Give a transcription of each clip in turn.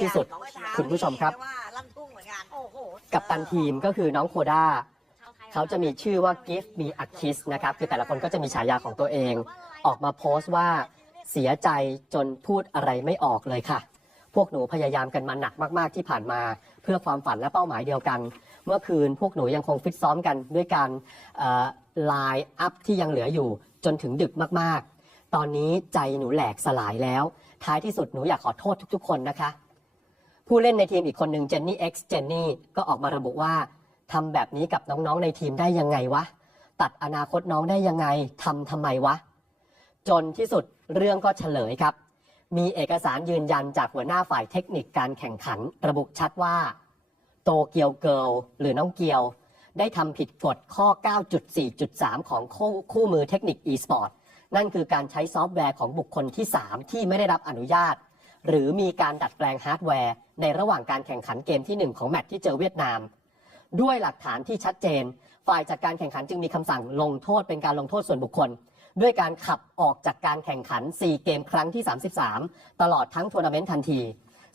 ที่สุด คุณผู้ชมครับลั่นทุ่งเหมือนกันโอ้โหกับตันทีมก็คือน้องโคด้าเขาจะมีชื่อว่า Give Me a Kiss นะครับ คือแต่ละคนก็จะมีฉายาของตัวเอง ออกมาโพสต์ว่าเสียใจจนพูดอะไรไม่ออกเลยค่ะ พวกหนูพยายามกันมาหนักมาก ๆ ที่ผ่านมา เพื่อความฝันและเป้าหมายเดียวกัน เมื่อคืนพวกหนูยังคงฟิตซ้อมกันด้วยการไลน์อัพที่ยังเหลืออยู่จนถึงดึกมากๆ ตอนนี้ใจหนูแหลกสลายแล้ว ท้ายที่สุดหนูอยากขอโทษทุก ๆ คนนะคะ ผู้เล่นในทีมอีกคนหนึ่งเจนนี่ X เจนนี่ก็ออกมาระบุว่าทำแบบนี้กับน้องๆในทีมได้ยังไงวะ ตัดอนาคตน้องได้ยังไงทำทำไมวะ จนที่สุดเรื่องก็เฉลยครับ มีเอกสารยืนยันจากหัวหน้าฝ่ายเทคนิคการแข่งขัน ระบุชัดว่า โตเกียวเกิลหรือน้องเกียว ได้ทำผิดกฎข้อ 9.4.3 ของคู่คู่มือเทคนิค e-sport นั่นคือการใช้ซอฟต์แวร์ของบุคคลที่ 3 ที่ไม่ได้รับอนุญาต หรือมีการดัดแปลงฮาร์ดแวร์ ในระหว่างการแข่งขันเกมที่ 1 ของแมตช์ที่เจอเวียดนาม ด้วยหลักฐานที่ชัดเจน ฝ่ายจัดการแข่งขันจึงมีคำสั่งลงโทษเป็นการลงโทษส่วนบุคคล ด้วยการขับออกจากการแข่งขัน 4 เกมครั้งที่ 33 ตลอดทั้งทัวร์นาเมนต์ทันที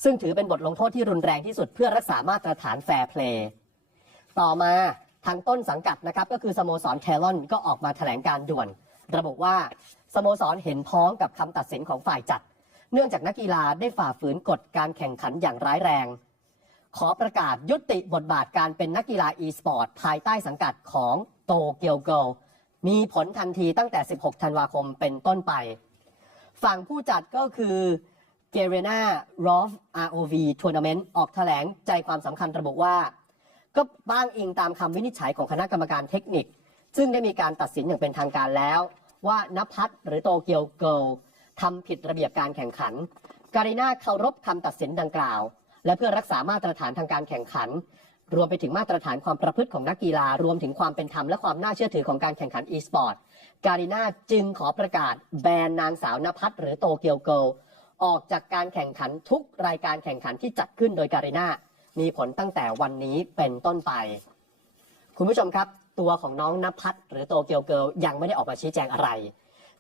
ซึ่งถือเป็นบทลงโทษที่รุนแรงที่สุดเพื่อรักษามาตรฐานแฟร์เพลย์ต่อมาทางต้นสังกัดนะครับก็คือสโมสรแคลอนก็ออกมาแถลงการด่วน ระบุว่าสโมสรเห็นพ้องกับคำตัดสินของฝ่ายจัด เนื่องจากนักกีฬาได้ฝ่าฝืนกฎการแข่งขันอย่างร้ายแรง ขอประกาศยุติบทบาทการเป็นนักกีฬา e-sport ภายใต้สังกัดของโตเกียวเกิลมีผลทันทีตั้งแต่ 16 ธันวาคมเป็นต้นไป ฝั่งผู้จัดก็คือ g a r e n a r o f ROV Tournament ออกแถลงใจความสำคัญระบุว่า ก็บ้างอิงตามคำวินิจฉัยของคณะกรรมการเทคนิค ซึ่งได้มีการตัดสินอย่างเป็นทางการแล้ว ว่านภัสหรือโตเกียวเกิล ทำผิดระเบียบการแข่งขัน การีนาเคารพคำตัดสินดังกล่าว และเพื่อรักษามาตรฐานทางการแข่งขัน รวมไปถึงมาตรฐานความประพฤติของนักกีฬา รวมถึงความเป็นธรรมและความน่าเชื่อถือของการแข่งขัน e-sport การีนาจึงขอประกาศแบนนางสาวนภัสหรือโตเกียวเกิลออกจากการแข่งขันทุกรายการแข่งขันที่จัดขึ้นโดยการีนามีผลตั้งแต่วันนี้เป็นต้นไป คุณผู้ชมครับ ตัวของน้องนภัสหรือโตเกียวเกิลยังไม่ได้ออกมาชี้แจงอะไร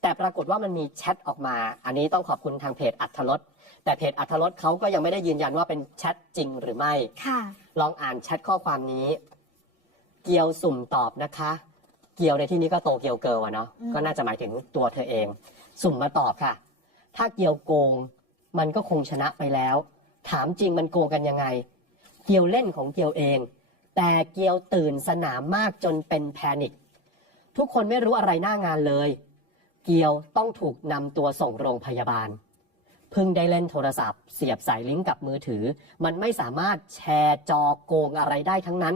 แต่ปรากฏว่ามันมีแชทออกมา อันนี้ต้องขอบคุณทางเพจอัธรสแต่เพจอัธรสเขาก็ยังไม่ได้ยืนยันว่าเป็นแชทจริงหรือไม่ ค่ะ ลองอ่านแชทข้อความนี้ เกียวสุ่มตอบนะคะ เกียวในที่นี้ก็โตเกียวเกิลอะเนาะอืม ก็น่าจะหมายถึงตัวเธอเอง สุ่มมาตอบค่ะ ถ้าเกียวโกง มันก็คงชนะไปแล้ว ถามจริงมันโกงกันยังไง เกียวเล่นของเกียวเอง แต่เกียวตื่นสนามมากจนเป็นแพนิคทุกคนไม่รู้อะไรหน้างานเลย เกียวต้องถูกนำตัวส่งโรงพยาบาล เพิ่งได้เล่นโทรศัพท์ เสียบสายลิงก์กับมือถือ มันไม่สามารถแชร์จอโกงอะไรได้ทั้งนั้น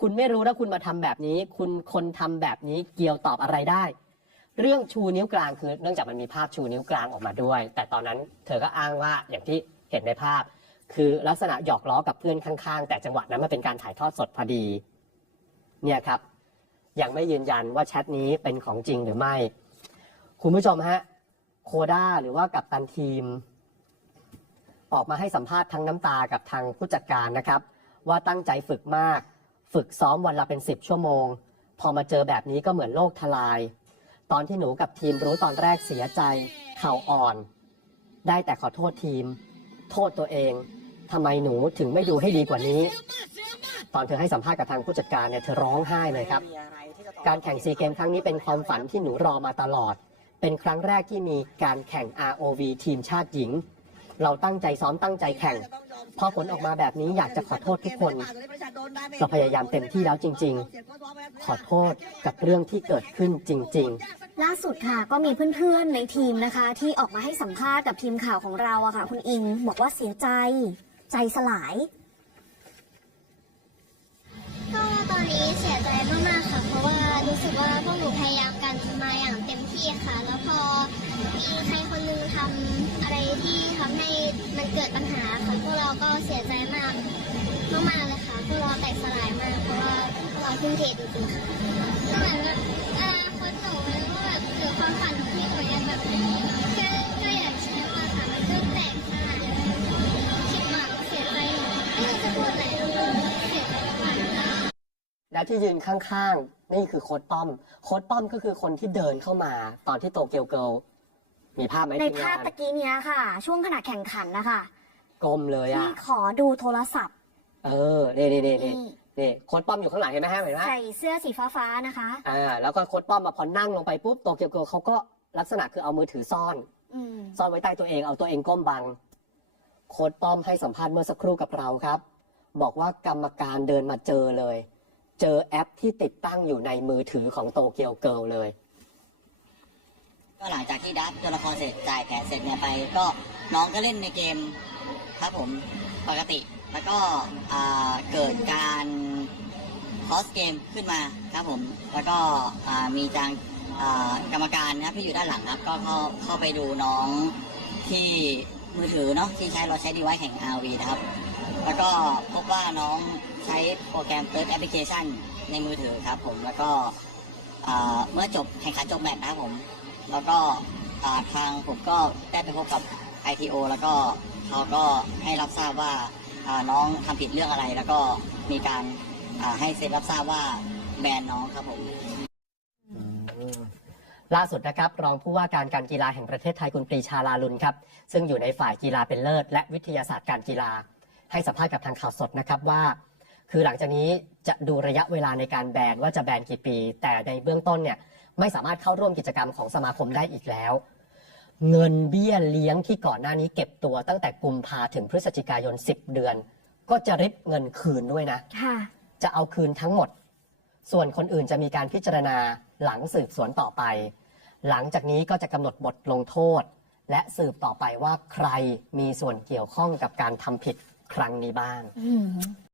คุณไม่รู้แล้วคุณมาทำแบบนี้ คุณคนทำแบบนี้เกียวตอบอะไรได้ เรื่องชูนิ้วกลางคือ เนื่องจากมันมีภาพชูนิ้วกลางออกมาด้วย แต่ตอนนั้นเธอก็อ้างว่าอย่างที่เห็นในภาพ คือลักษณะหยอกล้อกับเพื่อนข้างๆ แต่จังหวะนั้นมันเป็นการถ่ายทอดสดพอดี เนี่ยครับ ยังไม่ยืนยันว่าแชทนี้เป็นของจริงหรือไม่ คุณผู้ชมฮะ โคด้าหรือว่ากับตันทีม ออกมาให้สัมภาษณ์ทั้งน้ำตากับทางผู้จัดการนะครับ ว่าตั้งใจฝึกมาก ฝึกซ้อมวันละเป็น 10 ชั่วโมง พอมาเจอแบบนี้ก็เหมือนโลกทลาย ตอนที่หนูกับทีมรู้ตอนแรกเสียใจ เข่าอ่อน ได้แต่ขอโทษทีม โทษตัวเองทำไมหนูถึงไม่ดูให้ดีกว่านี้ ตอนเธอให้สัมภาษณ์กับทางผู้จัดการเนี่ยเธอร้องไห้เลยครับ การแข่งซีเกมครั้งนี้เป็นความฝันที่หนูรอมาตลอด เป็นครั้งแรกที่มีการแข่ง ROV ทีมชาติหญิง เราตั้งใจซ้อมตั้งใจแข่ง พอผลออกมาแบบนี้อยากจะขอโทษทุกคนเราพยายามเต็มที่แล้วจริง ๆ ขอโทษกับเรื่องที่เกิดขึ้นจริงล่าสุดค่ะก็มีเพื่อนๆในทีมนะคะ ที่ออกมาให้สัมภาษณ์กับทีมข่าวของเราอะค่ะ คุณอิงบอกว่าเสียใจใจสลาย ก็ตอนนี้เสียใจมากๆค่ะ เพราะว่ารู้สึกว่าพวกหนูพยายามกันมาอย่างเต็มที่ ค่ะ แล้วพอมีใครคนหนึงทำอะไรที่ทำให้มันเกิดปัญหาค่ะพวกเราก็เสียใจมากมากๆเลยค่ะพวกเราแตกสลายมากเพราะว่าพวกเราทุ่มเทจริงๆค่ะเหมือนแบบอนาคตหนูแล้วก็แบบหรือความฝันของพี่หนู ที่ยืนข้างๆ นี่คือโค้ดป้อม โค้ดป้อมก็คือคนที่เดินเข้ามา ตอนที่โตเกียวเกิลมีภาพไหมในทีมภาพงานตะกี้เนี้ยค่ะ ช่วงขณะแข่งขันนะคะกลมเลยที่อะ ขอดูโทรศัพท์เออนี่นี่นี่นี่นี่นี่โค้ดป้อมอยู่ข้างหลังเห็นไหมฮะเห็นไหมใส่เสื้อสีฟ้าๆนะคะ อ่าแล้วก็โค้ดป้อมมาพอนั่งลงไปปุ๊บโตเกียวเกิร์ลเขาก็ลักษณะคือเอามือถือซ่อน อืม ซ่อนไว้ใต้ตัวเองเอาตัวเองก้มบัง โค้ดป้อมให้สัมภาษณ์เมื่อสักครู่กับเราครับ บอกว่ากรรมการเดินมาเจอเลย เจอแอปที่ติดตั้งอยู่ในมือถือของโตเกียวเกิร์ลเลย ก็หลังจากที่ดับตัวละครเสร็จจ่ายแผนเสร็จเนี่ยไป ก็น้องก็เล่นในเกมครับผมปกติ แล้วก็เกิดการคอสเกมขึ้นมาครับผม แล้วก็มีทางกรรมการนะครับที่อยู่ด้านหลังครับ ก็เข้าเข้าไปดูน้องที่มือถือเนาะที่ใช้เราใช้ดีไวแข่ง RV นะครับ แล้วก็พบว่าน้องใช้โปรแกรม Third Application ในมือถือครับผม แล้วก็เมื่อจบแข่งขันจบแมตช์นะครับผม แล้วก็ทางผมก็ได้ไปพบกับ ITO แล้วก็เขาก็ให้รับทราบว่าน้องทำผิดเรื่องอะไร แล้วก็มีการาให้เซ็นรับทราบว่าแบนน้องครับผมล่าสุดนะครับรองผู้ว่าการการกีฬาแห่งประเทศไทยคุณปรีชาลาลุนครับ ซึ่งอยู่ในฝ่ายกีฬาเป็นเลิศ และวิทยาศาสตร์การกีฬา ให้สัมภาษณ์กับทางข่าวสดนะครับว่า คือหลังจากนี้จะดูระยะเวลาในการแบนว่าจะแบนกี่ปี แต่ในเบื้องต้นเนี่ยไม่สามารถเข้าร่วมกิจกรรมของสมาคมได้อีกแล้ว เงินเบี้ยเลี้ยงที่ก่อนหน้านี้เก็บตัวตั้งแต่กุมภาถึงพฤศจิกายน 10 เดือน ก็จะริบเงินคืนด้วยนะค่ะจะเอาคืนทั้งหมด ส่วนคนอื่นจะมีการพิจารณาหลังสืบสวนต่อไป หลังจากนี้ก็จะกำหนดบทลงโทษ และสืบต่อไปว่าใครมีส่วนเกี่ยวข้องกับการทำผิด ครั้งนี้บ้าง